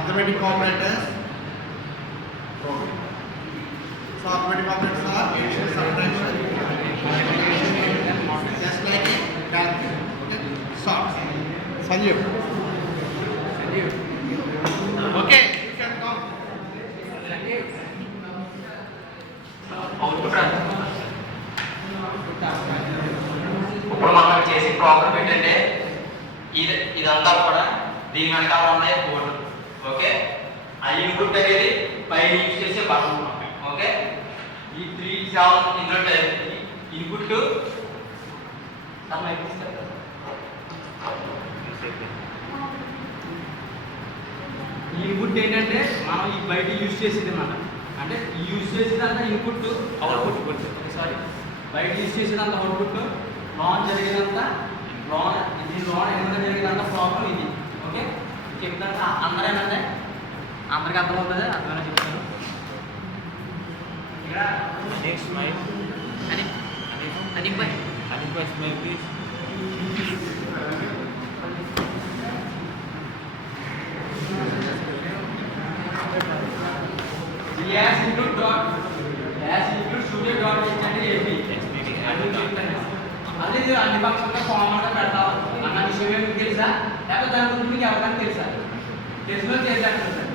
arithmetic operators. So arithmetic operators are addition, subtraction, just like a calculator. Okay, start. Sanjeev. Okay, you can count. Output ఇప్పుడు మనం చేసే ప్రోగ్రామ్ ఏంటంటే ఇదంతా కూడా దీని వెనకాల ఉన్నాయి కోడ్. ఓకే, ఆ ఇన్పుట్ అనేది పైన యూజ్ చేసే బటన్. ఓకే, ఈ 3 7 ఇందులో ఇన్పుట్ ఈ ఇన్పుట్ ఏంటంటే మనం ఈ బయట యూజ్ చేసేది అన్నమాట. అంటే యూజ్ చేసేదంతా ఇన్పుట్, అవుట్పుట్. సారీ, బయట యూజ్ చేసేదంతా అవుట్పుట్, లోన్ జరిగేదంతా లోన్. ఇది లోన్ ఎంత జరిగేదంతా ప్రాబ్లం ఇది. ఓకే, చెప్తాను అందరూ ఏంటంటే అందరికీ అర్థమవుతుంది. అర్థమైనా చెప్తాను. ఇక్కడ Next mic. Hanif bhai. Hanif bhai, smile please. Yes include dot. Yes include studio dot అంటే ఏంటి? అదే అన్ని పక్షంగా కామన్ గా పెడతాం అన్న విషయం మీకు తెలుసా? లేకపోతే దాని గురించి మీకు ఎవరికైనా తెలుసా? తెలిసిన చేసేటప్పుడు